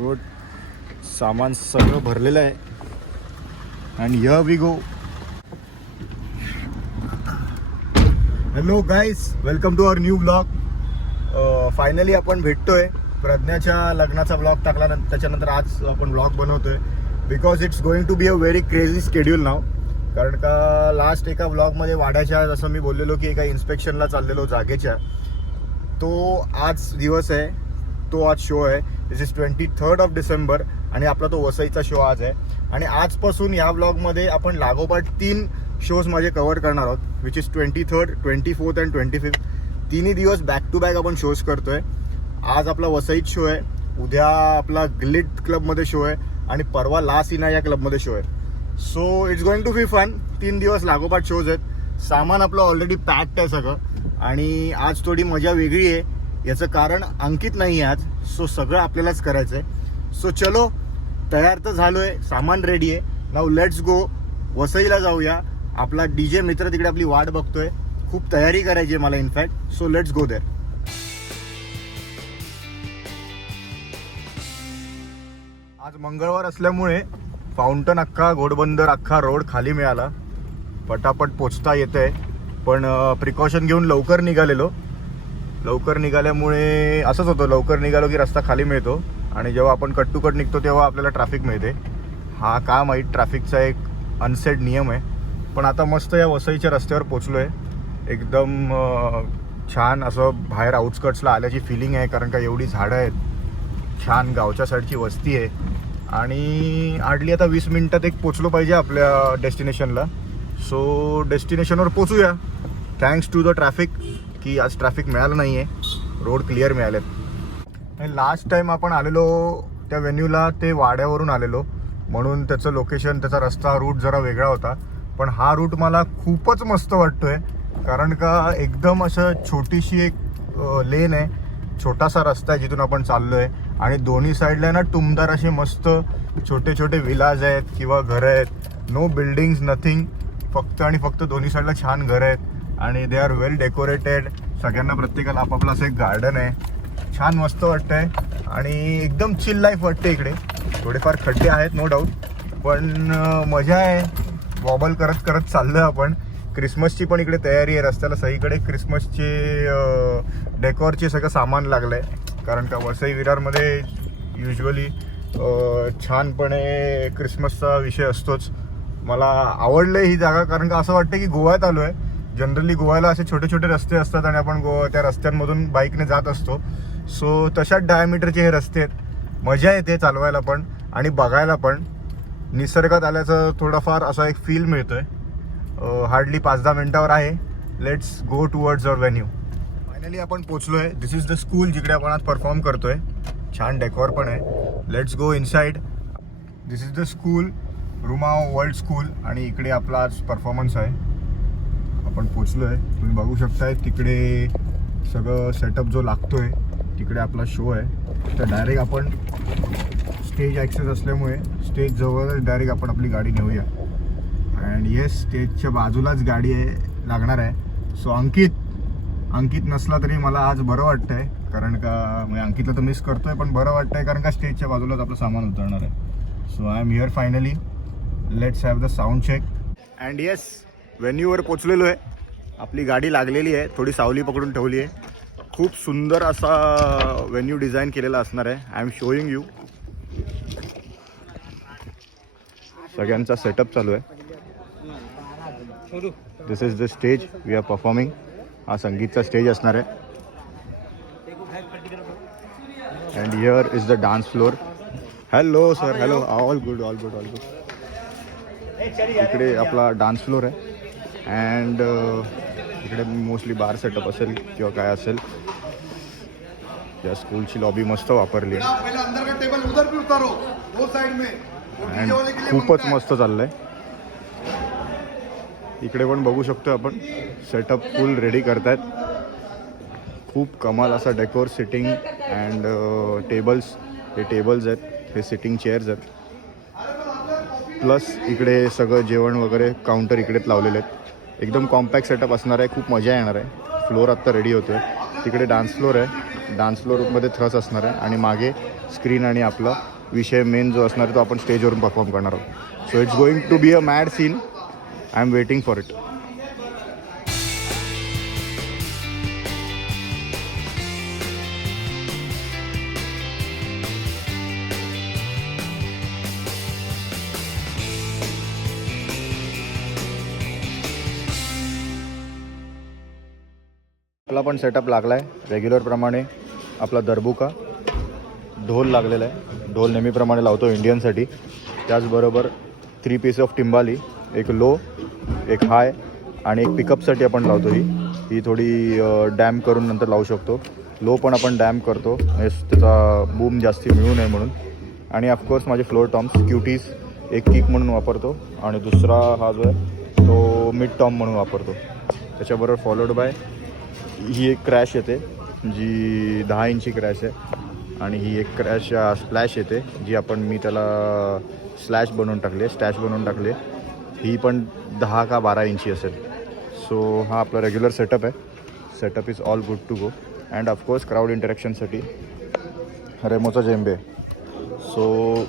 Good. सामान सगळं भरलेलं आहे. And here we go. Hello guys, welcome to our new blog. Finally आपण भेटतोय. प्रज्ञाच्या लग्नाचा ब्लॉग टाकला, त्याच्यानंतर आज आपण ब्लॉग बनवतोय. Because it's going to be a very crazy schedule now. कारण का लास्ट एका ब्लॉगमध्ये वाड्याच्या जसं मी बोललेलो की एका इन्स्पेक्शनला चाललेलो जागेच्या, तो आज दिवस आहे. तो आज शो आहे. This is 23rd of December आणि आपला तो वसईचा शो आज आहे. आणि आजपासून या ब्लॉगमध्ये आपण लागोपाठ 3 शोज माझे कव्हर करणार आहोत, which is 23rd, 24th and 25th. तिन्ही दिवस बॅक टू बॅक आपण शोज करतोय. आज आपला वसईत शो आहे, उद्या आपला ग्लिट क्लबमध्ये शो आहे आणि परवा ला सिना या क्लबमध्ये शो आहे. So it's going to be fun. 3 दिवस लागोपाठ शोज आहेत. सामान आपलं ऑलरेडी पॅक्ड आहे सगळं आणि आज थोडी मजा वेगळी आहे. याचं कारण अंकित नाही आहे आज, सो सगळं आपल्यालाच करायचं आहे. सो चलो, तयार तर झालोय, सामान रेडी आहे. Now let's go. वसईला जाऊया. आपला DJ मित्र तिकडे आपली वाट बघतोय. खूप तयारी करायची आहे मला in fact. So let's go there. आज मंगळवार असल्यामुळे फाउंटन अख्खा, घोडबंदर अख्खा रोड खाली मिळाला. पटापट पोचता येते, पण प्रिकॉशन घेऊन लवकर निघालेलो. लवकर निघाल्यामुळे असंच होतं, लवकर निघालो की रस्ता खाली मिळतो आणि जेव्हा आपण कट टू कट निघतो तेव्हा आपल्याला ट्रॅफिक मिळते. हा का माहीत, ट्रॅफिकचा एक अनसेड नियम आहे. पण आता मस्त या वसईच्या रस्त्यावर पोचलो आहे. एकदम छान असं बाहेर आउटस्कट्सला आल्याची फिलिंग आहे, कारण का एवढी झाडं आहेत. छान गावच्या साईडची वस्ती आहे आणि हार्डली आता 20 मिनिटात एक पोचलो पाहिजे आपल्या डेस्टिनेशनला. सो डेस्टिनेशनवर पोचूया. थँक्स टू द ट्रॅफिक की आज ट्रॅफिक मिळालं नाही आहे, रोड क्लिअर मिळालेत. लास्ट टाईम आपण आलेलो त्या व्हेन्यूला ते वाड्यावरून आलेलो, म्हणून त्याचं लोकेशन, त्याचा रस्ता, रूट जरा वेगळा होता. पण हा रूट मला खूपच मस्त वाटतोय, कारण का एकदम असं छोटीशी एक लेन आहे, छोटासा रस्ता आहे जिथून आपण चाललो आहे आणि दोन्ही साईडला ना टुमदार असे मस्त छोटे छोटे विलाज आहेत किंवा घरं आहेत. नो बिल्डिंग्स, नथिंग, फक्त आणि फक्त दोन्ही साईडला छान घरं आहेत आणि दे आर वेल डेकोरेटेड. सगळ्यांना प्रत्येकाला आपापलं असं एक गार्डन आहे. छान मस्त वाटतंय आणि एकदम चिल लाईफ वाटते इकडे. थोडेफार खड्डे आहेत नो डाऊट, पण मजा आहे. वॉबल करत करत चाललोय आपण. क्रिसमसची पण इकडे तयारी आहे. रस्त्याला सगळीकडे क्रिसमसचे डेकोरचे सगळं सामान लागलं आहे, कारण का वसई विरारमध्ये युजली छानपणे क्रिसमसचा विषय असतोच. मला आवडलं ही जागा, कारण का असं वाटतं की गोव्यात आलो आहे. जनरली गोव्याला असे छोटे छोटे रस्ते असतात आणि आपण त्या रस्त्यांमधून बाईकने जात असतो. सो तशाच डायमीटरचे हे रस्ते आहेत. मजा येते चालवायला पण आणि बघायला पण. निसर्गात आल्याचं थोडाफार असा एक फील मिळतोय. हार्डली 5-10 मिनिटावर आहे. Let's go towards our venue. Finally आपण पोचलोय. दिस इज द स्कूल जिकडे आपण आज परफॉर्म करतोय. छान डेकोर पण आहे. Let's go inside. This is the school, रुमाव वर्ल्ड स्कूल, आणि इकडे आपला आज परफॉर्मन्स आहे. आपण पोचलो आहे, तुम्ही बघू शकताय. तिकडे सगळं सेटअप जो लागतोय, तिकडे आपला शो आहे. तर डायरेक्ट आपण स्टेज ॲक्सेस असल्यामुळे स्टेज जवळ डायरेक्ट आपण आपली गाडी नेऊया. अँड येस, स्टेजच्या बाजूलाच गाडी आहे लागणार आहे. सो अंकित नसला तरी मला आज बरं वाटतं आहे, कारण का मी अंकितला तर मिस करतोय, पण बरं वाटतं आहे कारण का स्टेजच्या बाजूलाच आपलं सामान उतरणार आहे. So I am here finally. Let's have the sound check. And yes, व्हेन्यूवर पोचलेलो आहे. आपली गाडी लागलेली आहे, थोडी सावली पकडून ठेवली आहे. खूप सुंदर असा व्हेन्यू डिझाईन केलेला असणार आहे. I am showing you. सगळ्यांचा सेटअप चालू आहे. This is the stage we are performing. हा संगीतचा स्टेज असणार आहे. And here is the dance floor. Hello sir, hello. All good, all good, all good. इकडे आपला डान्स फ्लोअर आहे. अँड इकडे मोस्टली बार सेटअप असेल किंवा काय असेल. या स्कूलची लॉबी मस्त वापरली आहे अँड खूपच मस्त चाललं आहे. इकडे पण बघू शकतो आपण, सेटअप फुल रेडी करतायत. खूप कमाल असा डेकोर, सिटिंग अँड टेबल्स. हे टेबल्स आहेत, हे सिटिंग चेअर्स आहेत. प्लस इकडे सगळं जेवण वगैरे काउंटर इकडेच लावलेले आहेत. एकदम कॉम्पॅक्ट सेटअप असणार आहे. खूप मजा येणार आहे. फ्लोअर आत्ता रेडी होतो आहे. तिकडे डान्स फ्लोअर आहे डान्स फ्लोअरमध्ये थ्रस असणार आहे आणि मागे स्क्रीन आणि आपला विषय मेन जो असणार आहे तो आपण स्टेजवरून परफॉर्म करणार आहोत. So it's going to be a mad scene. I am waiting for it. आपला पण सेटअप लागला आहे रेग्युलरप्रमाणे. आपला दरबुका ढोल लागलेला आहे. ढोल नेहमीप्रमाणे लावतो इंडियनसाठी. त्याचबरोबर 3 पीस ऑफ टिंबाली, एक लो, एक हाय आणि एक पिकअपसाठी आपण लावतो. ही थोडी डॅम करून नंतर लावू शकतो. लो पण आपण डॅम करतो त्याचा बूम जास्ती मिळू नये म्हणून. आणि ऑफकोर्स माझे फ्लोअर टॉम्स क्युटीज एक किक म्हणून वापरतो आणि दुसरा हा जो आहे तो मिड टॉम म्हणून वापरतो. त्याच्याबरोबर फॉलोड बाय ही एक क्रॅश येते जी 10 इंची क्रॅश आहे आणि ही एक क्रॅश स्प्लॅश येते जी मी त्याला स्लॅश बनवून टाकले, स्टॅश बनवून टाकले. ही पण 10 का 12 इंची असेल. सो हा आपला रेग्युलर सेटअप आहे. Setup is all good to go. And of course crowd इंटरॅक्शनसाठी रेमोचा जेम्बे. सो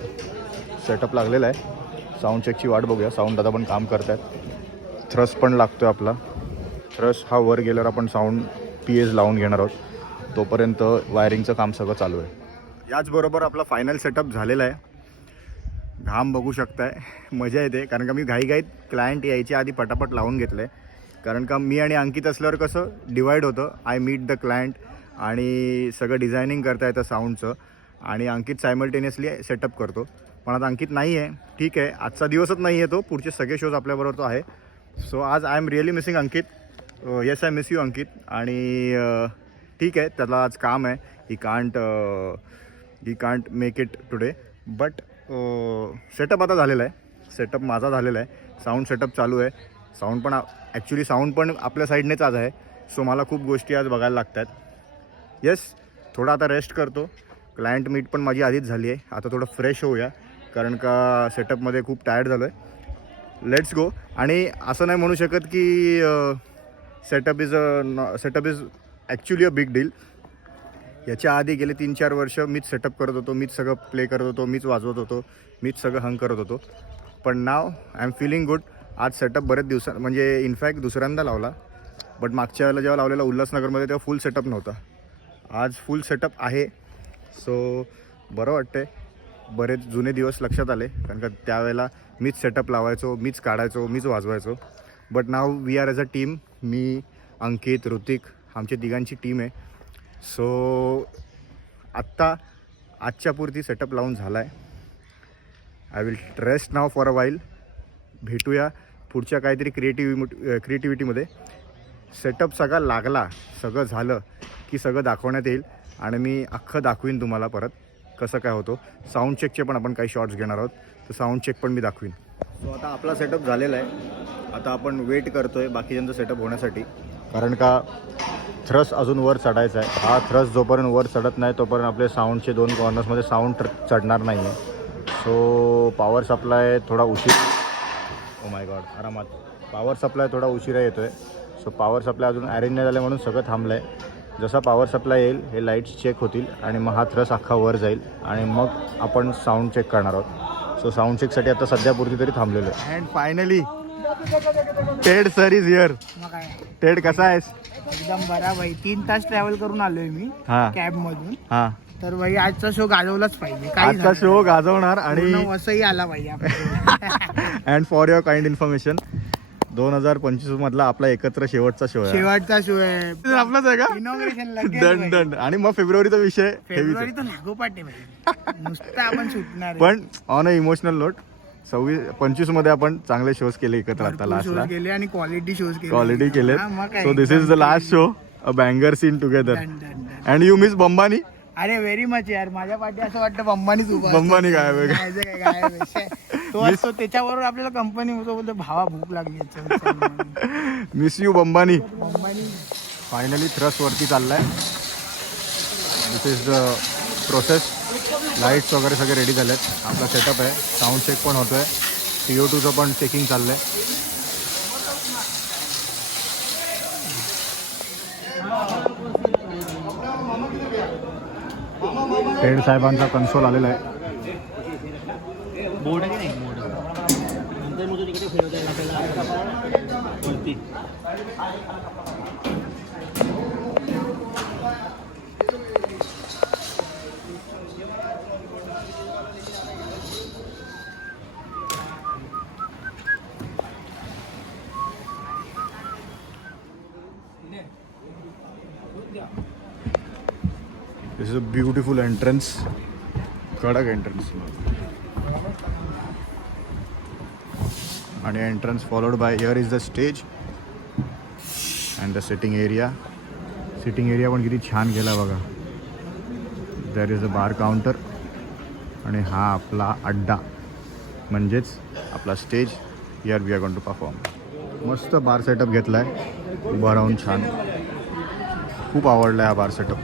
सेटअप लागलेला आहे. साऊंड चेकची वाट बघूया. साऊंड दादा पण काम करत आहेत. थ्रस पण लागतो आहे आपला. थ्रस हा वर गेल्यावर आपण साऊंड PS लावून घेणार आहोत. तोपर्यंत वायरिंगचं काम सगळं चालू आहे. याचबरोबर आपला फायनल सेटअप झालेला आहे. घाम बघू शकताय. मजा येते कारण का मी घाईघाईत क्लायंट यायच्या आधी पटापट लावून घेतलं आहे. कारण का मी आणि अंकित असल्यावर कसं डिवाईड होतं. आय मीट द क्लायंट आणि सगळं डिझायनिंग करता येतं साऊंडचं आणि अंकित सायमल्टेनियसली सेटअप करतो. पण आता अंकित नाही आहे. ठीक आहे, आजचा दिवसच नाही आहे तो. पुढचे सगळे शोज आपल्याबरोबर तो आहे. सो आज I am really missing Ankit. Yes I miss you Ankit. आणि ठीक आहे, त्याला आज काम आहे. He can't make it today. But setup आता झालेला आहे. सेटअप माझा झालेला आहे. साऊंड सेटअप चालू आहे. साऊंड पण ॲक्च्युली साऊंड पण आपल्या साईडनेच आज आहे. सो मला खूप गोष्टी आज बघायला लागतात. येस, थोडा आता रेस्ट करतो. क्लायंट मीट पण माझी आधीच झाली आहे. आता थोडं फ्रेश होऊया कारण का सेटअपमध्ये खूप टायर्ड झालो आहे. Let's go. आणि असं नाही म्हणू शकत की setup is actually a big deal. याच्या आधी गेले 3-4 वर्ष मीच सेटअप करत होतो, मीच सगळं प्ले करत होतो, मीच वाजवत होतो, मीच सगळं हंग करत होतो. पण नाव आय एम फिलिंग गुड. आज सेटअप बरेच दिवसात म्हणजे इनफॅक्ट दुसऱ्यांदा लावला. बट मागच्या वेळेला जेव्हा लावलेला उल्हासनगरमध्ये तेव्हा फुल सेटअप नव्हता. आज फुल सेटअप आहे. सो बरं वाटतंय. बरेच जुने दिवस लक्षात आले कारण का त्यावेळेला मीच सेटअप लावायचो, मीच काढायचो, मीच वाजवायचो. But now we are as a team. मी, अंकित, ऋतिक, आमची तिघांची टीम आहे. सो आजच्या पुरती सेटअप लावून झाला आहे. I will rest now for a while. भेटूया पुढच्या काहीतरी क्रिएटिव्हिटीमध्ये. सेटअप सगळा लागला, सगळं झालं की सगळं दाखवण्यात येईल आणि मी अख्खं दाखवीन तुम्हाला परत कसं काय होतं. साऊंड चेकचे पण आपण काही शॉट्स घेणार आहोत, तर साऊंड चेक पण मी दाखवीन. सो आता आपला सेटअप झालेला आहे. आता आपण वेट करतो आहे बाकीच्यांचं सेटअप होण्यासाठी कारण का थ्रस अजून वर चढायचा आहे. हा थ्रस जोपर्यंत वर चढत नाही तोपर्यंत आपले साऊंडचे 2 कॉर्नर्समध्ये साऊंड चढणार नाही आहे. सो पॉवर सप्लाय थोडा उशीर, ओ माय गॉड, आरामात. पॉवर सप्लाय थोडा उशिरा येतो आहे. सो पॉवर सप्लाय अजून अरेंज नाही झालं म्हणून सगळं थांबलं आहे. जसा पॉवर सप्लाय येईल हे लाईट्स चेक होतील आणि मग हा थ्रस अख्खा वर जाईल आणि मग आपण साऊंड चेक करणार आहोत. सो साऊंड चेकसाठी आता सध्यापुरती तरी थांबलेलो आहे. And finally Ted sir is here. Ted कसा आहेस? एकदम बरा भाई. 3 तास ट्रॅव्हल करून आलोय मी कॅब मधून. हां, तर भाई आजचा शो गाजवलाच पाहिजे. आजचा शो गाजवणार. आणि वसई आला पाहिजे. And for your kind information 2025 मधला आपला एकत्र शेवटचा शो आहे. शेवटचा शो आहे आपलाच आहे का? इनॉग्रेशन दंड. आणि मग फेब्रुवारीचा विषय फेब्रुवारी तर लागोपाठ आहे भाई. नुसतं आपण सुटणार. पण ऑन अ इमोशनल नोट 26-25 मध्ये आपण चांगले शोज केले एकत्र. आता लास्टला केले आणि क्वालिटी शोज केले. So this is the last show, a banger scene together. And you miss Bambani? अरे व्हेरी मच यार. माझ्या पाठी असं वाटतं बंबानीच उभा. बंबानी काय तो असतो त्याच्याबरोबर आपल्याला कंपनी बोलतो भावा भूक लागली. Miss you Bambani. Bambani finally थ्रस वरती चाललाय. This is the process. Lights वगैरे सगळे रेडी झालेत. आपला सेटअप आहे. साऊंड चेक पण होतोय. CO2चं पण चेकिंग चाललंय. टेड साहेबांचा कन्सोल आलेला आहे. बोर्ड आहे की नाही बोर्ड नंतर मग तिकडे फिरवता येईल आपल्याला वरती. दिस इज अ ब्युटिफुल एंट्रन्स, कडक एंट्रन्स. आणि entrance followed by here is the stage and the sitting area. Sitting area पण किती छान केला बघा. There is a bar counter आणि हा आपला अड्डा म्हणजेच आपला stage. Here we are going to perform. मस्त बार सेटअप घेतला आहे उभा राहून छान. खूप आवडला हा बार सेटअप.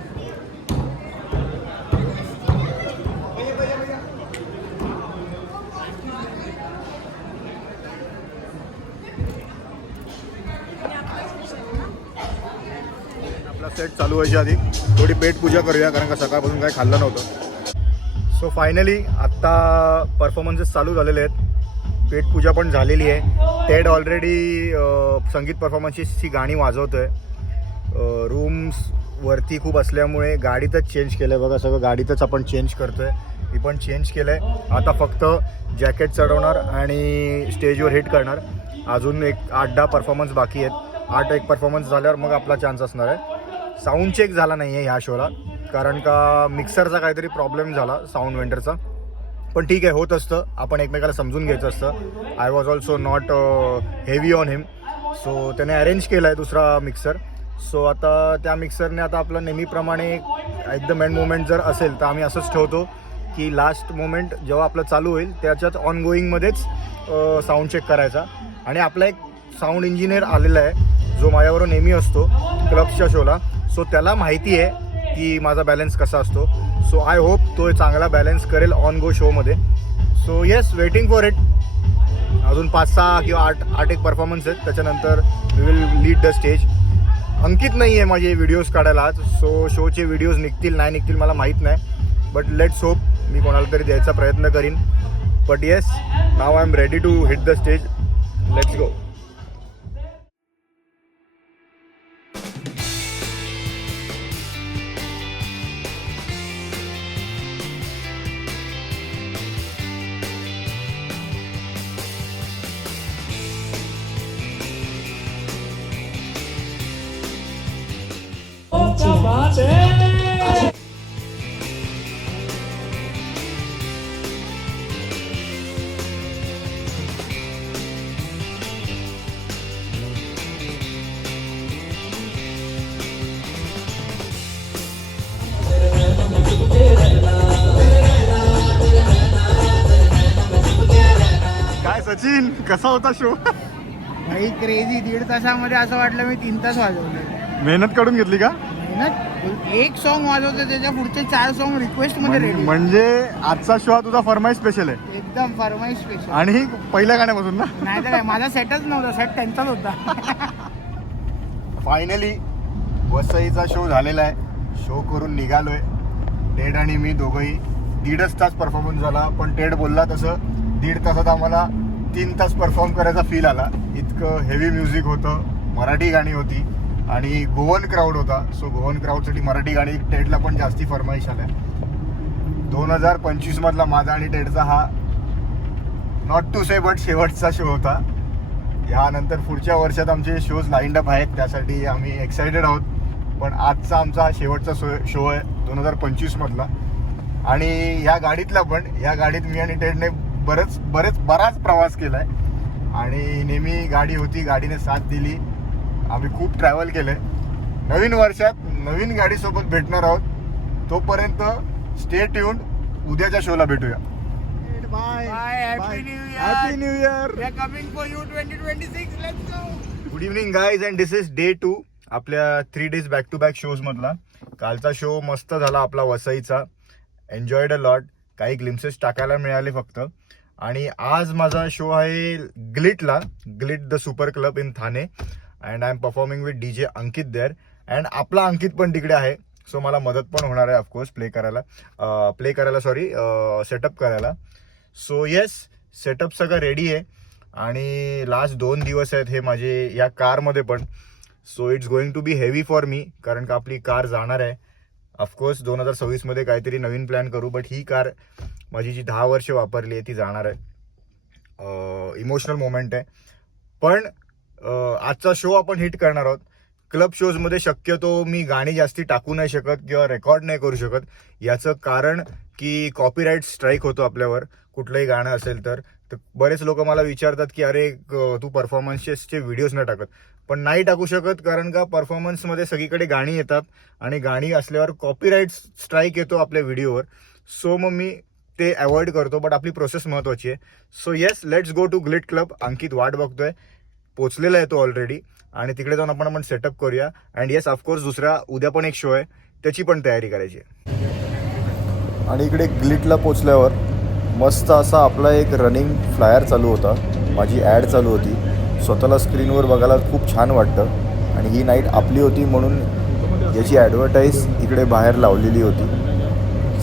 आपला सेट चालू व्हायच्या आधी थोडी पेट पूजा करूया कारण का सकाळपासून काही खाल्लं नव्हतं. सो फायनली आत्ता परफॉर्मन्सेस चालू झालेले आहेत. पेट पूजा पण झालेली आहे. टेड ऑलरेडी संगीत परफॉर्मन्सेसची गाणी वाजवतोय. रूम्स वरती खूप असल्यामुळे गाडीतच चेंज केलं आहे बघा. सगळं गाडीतच आपण चेंज करतोय. मी पण चेंज केलं आहे. आता फक्त जॅकेट चढवणार आणि स्टेजवर हिट करणार. अजून एक 8-10 परफॉर्मन्स बाकी आहेत. 8 परफॉर्मन्स झाल्यावर मग आपला चान्स असणार आहे. साऊंड चेक झाला नाही आहे ह्या शोला कारण का मिक्सरचा काहीतरी प्रॉब्लेम झाला साऊंड वेंडरचा. पण ठीक आहे, होत असतं. आपण एकमेकाला समजून घ्यायचं असतं. I was also not heavy on him. So त्याने अरेंज केला आहे दुसरा मिक्सर. सो आता त्या मिक्सरने आता आपलं नेहमीप्रमाणे एकदम एंड मोमेंट जर असेल तर आम्ही असंच ठेवतो की लास्ट मोमेंट जेव्हा आपलं चालू होईल त्याच्यात ऑन गोईंगमध्येच साऊंड चेक करायचा. आणि आपला एक साऊंड इंजिनियर आलेला आहे जो माझ्याबरोबर नेहमी असतो क्लब्सच्या शोला. सो त्याला माहिती आहे की माझा बॅलन्स कसा असतो. सो आय होप तो चांगला बॅलन्स करेल ऑन गो शोमध्ये. So yes, waiting for it. अजून 5-6 किंवा 8 एक परफॉर्मन्स आहेत. त्याच्यानंतर we will lead the stage. Ankit नाही आहे माझे व्हिडिओज काढायला आज. सो शोचे व्हिडिओज निघतील नाही निघतील मला माहीत नाही. बट लेट्स होप मी कोणाला तरी द्यायचा प्रयत्न करीन. But yes, now I am ready to hit the stage. Let's go. काय सचिन, कसा होता शो? भाई क्रेझी. 1.5 तासामध्ये असं वाटलं मी 3 तास वाजवले. मेहनत काढून घेतली का? मेहनत. एक सॉन्ग वाजवते त्याच्या पुढचे 4 सॉन्ग रिक्वेस्ट मध्ये रेडी. म्हणजे आजचा शो हा तुझा फरमाईश स्पेशल आहे. एकदम फरमाईश स्पेशल. आणि पहिल्या गाण्यापासून ना? नाही तर काय, माझा सेटच नव्हता. सेट त्यांचाच होता. फायनली वसईचा शो झालेला आहे. शो करून निघालोय. टेड आणि मी दोघंही 1.5 तास परफॉर्मन्स झाला. पण टेड बोलला तसं 1.5 तासात आम्हाला 3 तास परफॉर्म करायचा फील आला. इतकं हेवी म्युझिक होतं. मराठी गाणी होती आणि गोवन क्राऊड होता. सो गोवन क्राऊडसाठी मराठी गाणी टेडला पण जास्ती फरमाईश आल्या. 2025 मधला माझा आणि टेडचा हा नॉट टू से बट शेवटचा शो होता. यानंतर पुढच्या वर्षात आमचे शोज लाईंड अप आहेत. त्यासाठी आम्ही एक्सायटेड आहोत. पण आजचा आमचा शेवटचा शो आहे 2025 मधला. आणि ह्या गाडीतला पण, ह्या गाडीत मी आणि टेडने बराच प्रवास केलाय. आणि नेहमी गाडी होती, गाडीने साथ दिली. आम्ही खूप ट्रॅव्हल केलंय. नवीन वर्षात नवीन गाडीसोबत भेटणार आहोत. तोपर्यंत स्टे ट्यून्ड. उद्याच्या शोला भेटूया. Bye. Happy new year. Happy new year. We are coming for you 2026. Let's go. Good evening guys and this is day 2 आपल्या 3 days back to back shows मधला. कालचा शो मस्त झाला आपला वसईचा. Enjoyed a lot. काही ग्लिम्सेस टाकायला मिळाले फक्त. आणि आज माझा शो आहे ग्लिटला. Glitt the super club in Thane. And I am performing with DJ Ankit there. And आपला अंकित पण तिकडे आहे. सो मला मदत पण होणार आहे ऑफकोर्स प्ले करायला सेटअप करायला. सो येस, सेटअप सगळं रेडी आहे आणि लास्ट 2 दिवस आहेत हे माझे या कारमध्ये पण. So it's going to be heavy for me, कारण का आपली कार जाणार आहे. ऑफकोर्स 2026मध्ये काहीतरी नवीन प्लॅन करू, बट ही कार माझी जी 10 वर्ष वापरली आहे ती जाणार आहे. इमोशनल मोमेंट आहे. पण आजचा शो आपण हिट करणार आहोत. क्लब शोजमध्ये शक्यतो मी गाणी जास्ती टाकू नाही शकत किंवा रेकॉर्ड नाही करू शकत. याचं कारण की कॉपीराईट स्ट्राईक होतो आपल्यावर कुठलंही गाणं असेल तर. बरेच लोक मला विचारतात की अरे तू परफॉर्मन्सेसचे व्हिडिओज नाही टाकत, पण नाही टाकू शकत कारण का परफॉर्मन्समध्ये सगळीकडे गाणी येतात आणि गाणी असल्यावर कॉपीराईट स्ट्राईक येतो आपल्या व्हिडिओवर. सो मग मी ते अवॉइड करतो, बट आपली प्रोसेस महत्त्वाची आहे. So yes, let's go to Glitt club. Ankit वाट बघतोय, पोचलेला आहे तो ऑलरेडी, आणि तिकडे जाऊन आपण सेटअप करूया. अँड येस ऑफकोर्स उद्या पण एक शो आहे, त्याची पण तयारी करायची आहे. आणि इकडे ग्लिटला पोचल्यावर मस्त असा आपला एक रनिंग फ्लायर चालू होता, माझी ॲड चालू होती. स्वतःला स्क्रीनवर बघायला खूप छान वाटतं. आणि ही नाईट आपली होती म्हणून याची ॲडव्हर्टाईज इकडे बाहेर लावलेली होती.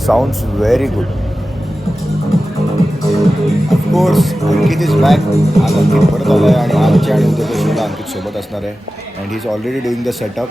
Sounds very good. Of course Ankit is back. आज अंकित परत आला आहे आणि आजच्या आणि उद्याच्या शोला अंकित सोबत असणार आहे. And he is already doing the setup.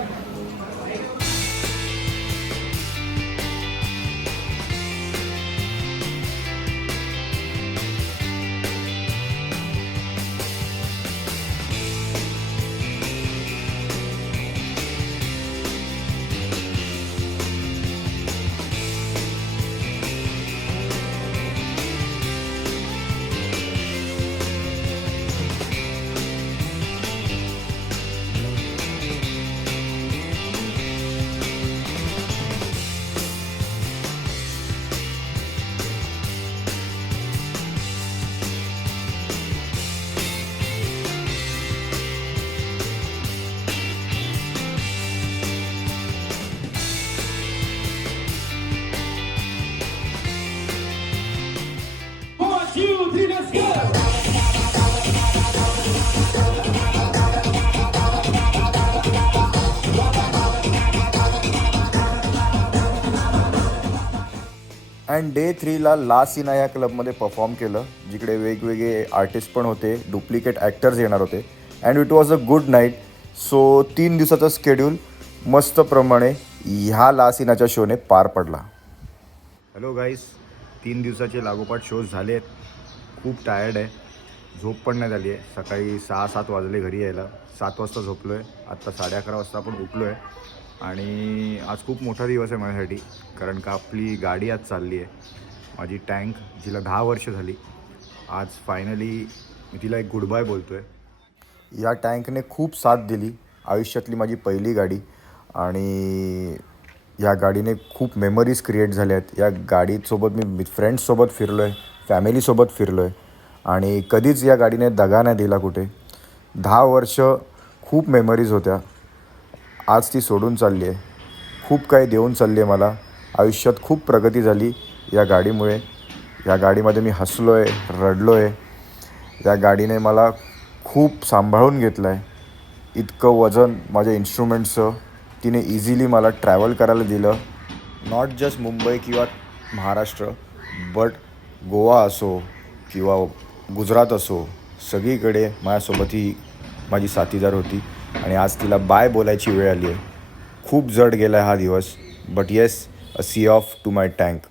And day 3ला ला सिना या क्लबमध्ये परफॉर्म केलं, जिकडे वेगवेगळे आर्टिस्ट पण होते, डुप्लिकेट ॲक्टर्स येणार होते. And it was a good night. So 3 दिवसाचा स्केड्यूल मस्तप्रमाणे ह्या ला सिनाच्या शोने पार पडला. हॅलो गाईज, 3 दिवसाचे लागोपाठ शोज झाले आहेत. खूप टायर्ड आहे, झोप पण नाही झाली आहे. सकाळी 6-7 वाजले घरी यायला. 7 वाजता झोपलो आहे, आत्ता 11:30 वाजता आपण उठलो आहे. आणि आज खूप मोठा दिवस आहे माझ्यासाठी, कारण का आपली गाडी आज चालली आहे. माझी टँक, जिला 10 वर्ष झाली, आज फायनली मी तिला एक गुड बाय बोलतो आहे. या टँकने खूप साथ दिली. आयुष्यातली माझी पहिली गाडी, आणि या गाडीने खूप मेमरीज क्रिएट झाल्या आहेत. या गाडीसोबत मी फ्रेंड्ससोबत फिरलो आहे, फॅमिलीसोबत फिरलो आहे, आणि कधीच या गाडीने दगा नाही दिला कुठे. 10 वर्ष खूप मेमरीज होत्या. आज ती सोडून चालली आहे. खूप काही देऊन चालली आहे मला. आयुष्यात खूप प्रगती झाली या गाडीमुळे. या गाडीमध्ये मी हसलो आहे, रडलो आहे. या गाडीने मला खूप सांभाळून घेतलं आहे. इतकं वजन माझ्या इन्स्ट्रुमेंट्सचं तिने इझिली मला ट्रॅव्हल करायला दिलं. नॉट जस्ट मुंबई किंवा महाराष्ट्र, बट गोवा असो किंवा गुजरात असो, सगळीकडे माझ्यासोबत ही माझी साथीदार होती. आणि आज तिला बाय बोलायची वेळ आली आहे. खूप जड गेला आहे हा दिवस, but yes, a see off to my tank.